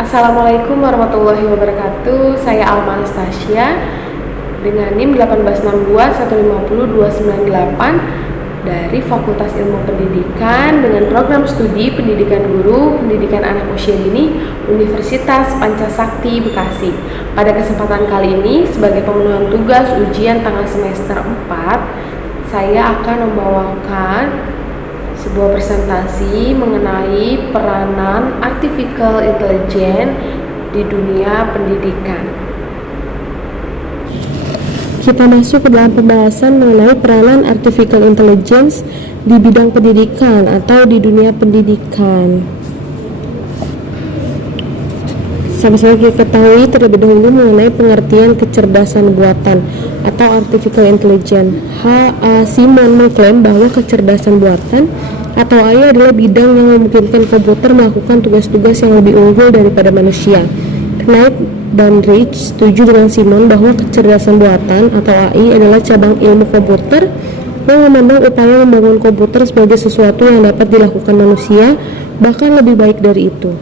Assalamualaikum warahmatullahi wabarakatuh. Saya Alma Anastasia dengan NIM 1862150 dari Fakultas Ilmu Pendidikan dengan program studi Pendidikan Guru, Pendidikan Anak Usia Dini, Universitas Pancasakti Bekasi. Pada kesempatan kali ini sebagai pemenuhan tugas ujian tengah semester 4, saya akan membawakan sebuah presentasi mengenai peranan artificial intelligence di dunia pendidikan. Kita masuk ke dalam pembahasan mengenai peranan artificial intelligence di bidang pendidikan atau di dunia pendidikan. Sama-sama kita ketahui terlebih dahulu mengenai pengertian kecerdasan buatan atau artificial intelligence. H.A. Simon mengklaim bahwa kecerdasan buatan atau AI adalah bidang yang memungkinkan komputer melakukan tugas-tugas yang lebih unggul daripada manusia. Knight dan Rich setuju dengan Simon bahwa kecerdasan buatan atau AI adalah cabang ilmu komputer yang memandang upaya membangun komputer sebagai sesuatu yang dapat dilakukan manusia, bahkan lebih baik dari itu.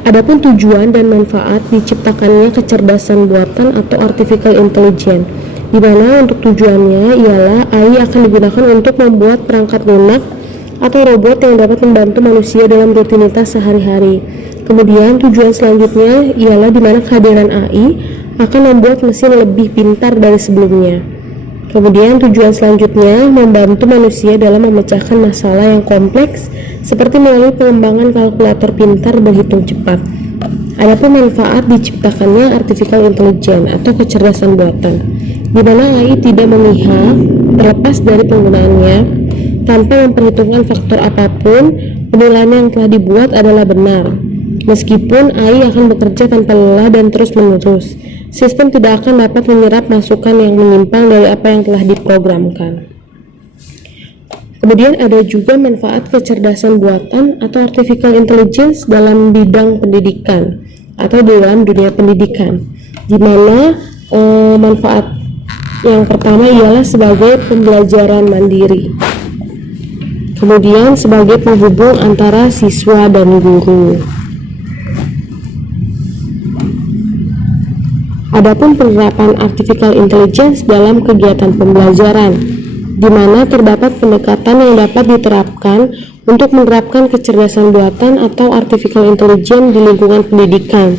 Adapun tujuan dan manfaat diciptakannya kecerdasan buatan atau artificial intelligence, di mana untuk tujuannya ialah AI akan digunakan untuk membuat perangkat lunak atau robot yang dapat membantu manusia dalam rutinitas sehari-hari. Kemudian tujuan selanjutnya ialah di mana kehadiran AI akan membuat mesin lebih pintar dari sebelumnya. Kemudian tujuan selanjutnya membantu manusia dalam memecahkan masalah yang kompleks seperti melalui pengembangan kalkulator pintar berhitung cepat. Adapun manfaat diciptakannya artificial intelligence atau kecerdasan buatan, di mana AI tidak memihak terlepas dari penggunaannya tanpa memperhitungkan faktor apapun. Penilaian yang telah dibuat adalah benar. Meskipun AI akan bekerja tanpa lelah dan terus-menerus, sistem tidak akan dapat menyerap masukan yang menyimpang dari apa yang telah diprogramkan. Kemudian ada juga manfaat kecerdasan buatan atau artificial intelligence dalam bidang pendidikan atau dalam dunia pendidikan, di mana manfaat yang pertama ialah sebagai pembelajaran mandiri, kemudian sebagai penghubung antara siswa dan guru. Adapun penerapan artificial intelligence dalam kegiatan pembelajaran, di mana terdapat pendekatan yang dapat diterapkan untuk menerapkan kecerdasan buatan atau artificial intelligence di lingkungan pendidikan.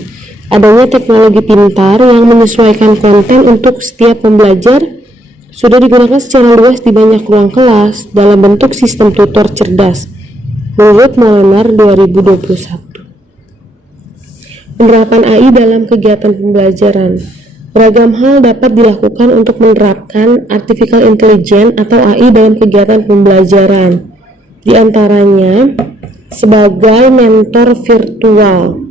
Adanya teknologi pintar yang menyesuaikan konten untuk setiap pembelajar sudah digunakan secara luas di banyak ruang kelas dalam bentuk sistem tutor cerdas, menurut Molenar 2021. Penerapan AI dalam kegiatan pembelajaran. Beragam hal dapat dilakukan untuk menerapkan artificial intelligence atau AI dalam kegiatan pembelajaran. Di antaranya, sebagai mentor virtual.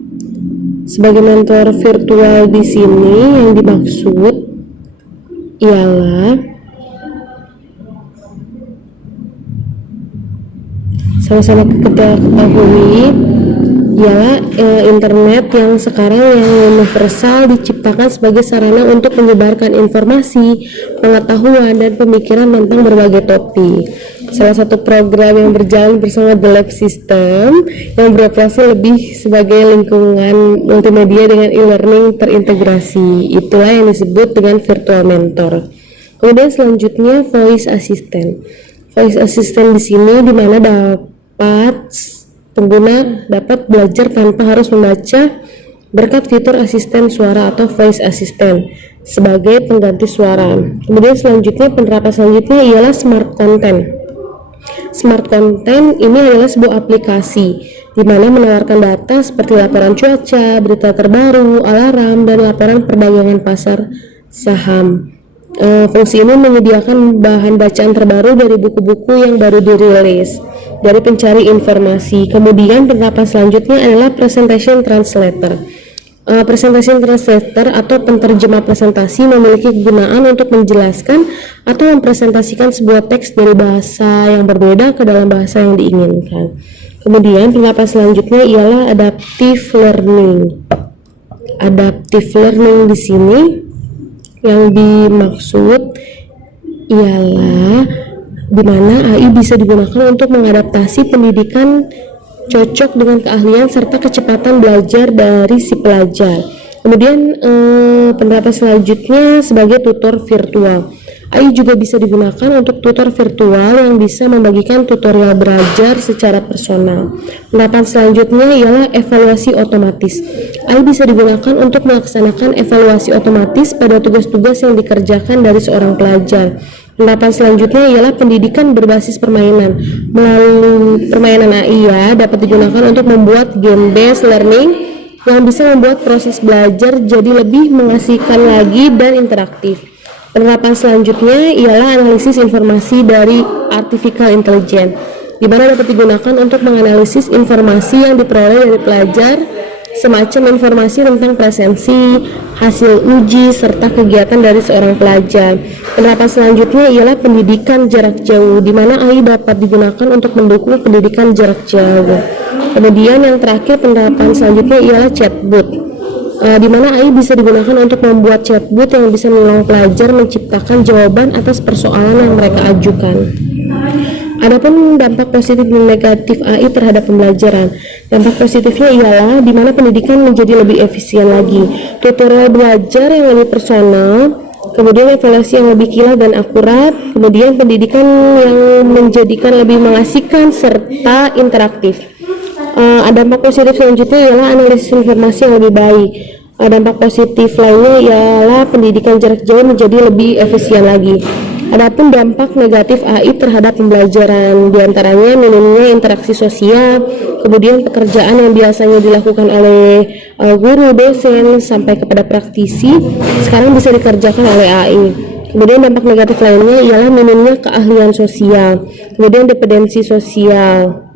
Sebagai mentor virtual di sini yang dimaksud ialah sama-sama kita ketahui ialah internet yang sekarang yang universal diciptakan sebagai sarana untuk menyebarkan informasi, pengetahuan, dan pemikiran tentang berbagai topik. Salah satu program yang berjalan bersama The Lab System yang beroperasi lebih sebagai lingkungan multimedia dengan e-learning terintegrasi. Itulah yang disebut dengan virtual mentor. Kemudian selanjutnya voice assistant. Voice assistant di sini dimana pengguna dapat belajar tanpa harus membaca berkat fitur asisten suara atau voice assistant sebagai pengganti suara. Kemudian selanjutnya penerapan selanjutnya ialah smart content. Smart content ini adalah sebuah aplikasi di mana menawarkan data seperti laporan cuaca, berita terbaru, alarm, dan laporan perdagangan pasar saham. Fungsi ini menyediakan bahan bacaan terbaru dari buku-buku yang baru dirilis dari pencari informasi. Kemudian penerapan selanjutnya adalah presentation translator. Presentation translator atau penterjemah presentasi memiliki kegunaan untuk menjelaskan atau mempresentasikan sebuah teks dari bahasa yang berbeda ke dalam bahasa yang diinginkan. Kemudian penerapan selanjutnya ialah adaptive learning. Adaptive learning di sini yang dimaksud ialah di mana AI bisa digunakan untuk mengadaptasi pendidikan cocok dengan keahlian serta kecepatan belajar dari si pelajar. Kemudian penerapan selanjutnya sebagai tutor virtual. AI juga bisa digunakan untuk tutor virtual yang bisa membagikan tutorial belajar secara personal. Penerapan selanjutnya ialah evaluasi otomatis. AI bisa digunakan untuk melaksanakan evaluasi otomatis pada tugas-tugas yang dikerjakan dari seorang pelajar. Penerapan selanjutnya ialah pendidikan berbasis permainan. Melalui permainan AI dapat digunakan untuk membuat game-based learning yang bisa membuat proses belajar jadi lebih mengasihkan lagi dan interaktif. Penerapan selanjutnya ialah analisis informasi dari artificial intelligence, di mana dapat digunakan untuk menganalisis informasi yang diperoleh dari pelajar, semacam informasi tentang presensi, hasil uji, serta kegiatan dari seorang pelajar. Penerapan selanjutnya ialah pendidikan jarak jauh, di mana AI dapat digunakan untuk mendukung pendidikan jarak jauh. Kemudian yang terakhir penerapan selanjutnya ialah chatbot, di mana AI bisa digunakan untuk membuat chatbot yang bisa menolong pelajar menciptakan jawaban atas persoalan yang mereka ajukan. Adapun dampak positif dan negatif AI terhadap pembelajaran. Dampak positifnya ialah di mana pendidikan menjadi lebih efisien lagi, tutorial belajar yang lebih personal, kemudian evaluasi yang lebih kilat dan akurat, kemudian pendidikan yang menjadikan lebih mengasihkan serta interaktif. Dampak positif selanjutnya ialah analisis informasi yang lebih baik. Dampak positif lainnya ialah pendidikan jarak jauh menjadi lebih efisien lagi. Adapun dampak negatif AI terhadap pembelajaran, diantaranya minimnya interaksi sosial, kemudian pekerjaan yang biasanya dilakukan oleh guru, dosen, sampai kepada praktisi, sekarang bisa dikerjakan oleh AI. Kemudian dampak negatif lainnya ialah minimnya keahlian sosial, kemudian dependensi sosial,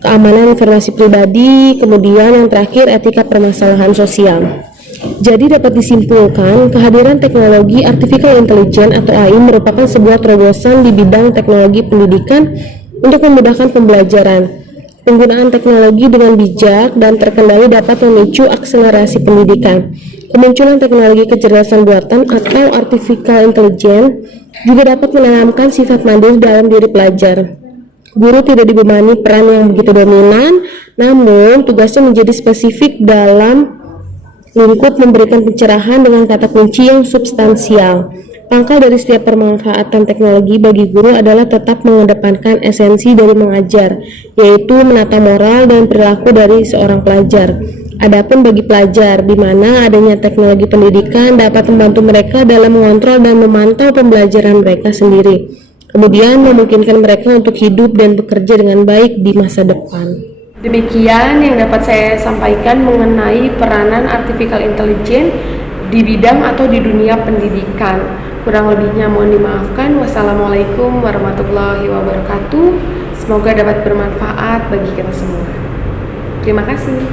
keamanan informasi pribadi, kemudian yang terakhir etika permasalahan sosial. Jadi dapat disimpulkan kehadiran teknologi artificial intelligence atau AI merupakan sebuah terobosan di bidang teknologi pendidikan untuk memudahkan pembelajaran. Penggunaan teknologi dengan bijak dan terkendali dapat memicu akselerasi pendidikan. Kemunculan teknologi kecerdasan buatan atau artificial intelligence juga dapat menanamkan sifat mandiri dalam diri pelajar. Guru tidak dibebani peran yang begitu dominan, namun tugasnya menjadi spesifik dalam lingkup memberikan pencerahan dengan kata kunci yang substansial. Pangkal dari setiap pemanfaatan teknologi bagi guru adalah tetap mengedepankan esensi dari mengajar, yaitu menata moral dan perilaku dari seorang pelajar. Adapun bagi pelajar, di mana adanya teknologi pendidikan dapat membantu mereka dalam mengontrol dan memantau pembelajaran mereka sendiri, kemudian memungkinkan mereka untuk hidup dan bekerja dengan baik di masa depan. Demikian yang dapat saya sampaikan mengenai peranan artificial intelligence di bidang atau di dunia pendidikan. Kurang lebihnya mohon dimaafkan. Wassalamualaikum warahmatullahi wabarakatuh. Semoga dapat bermanfaat bagi kita semua. Terima kasih.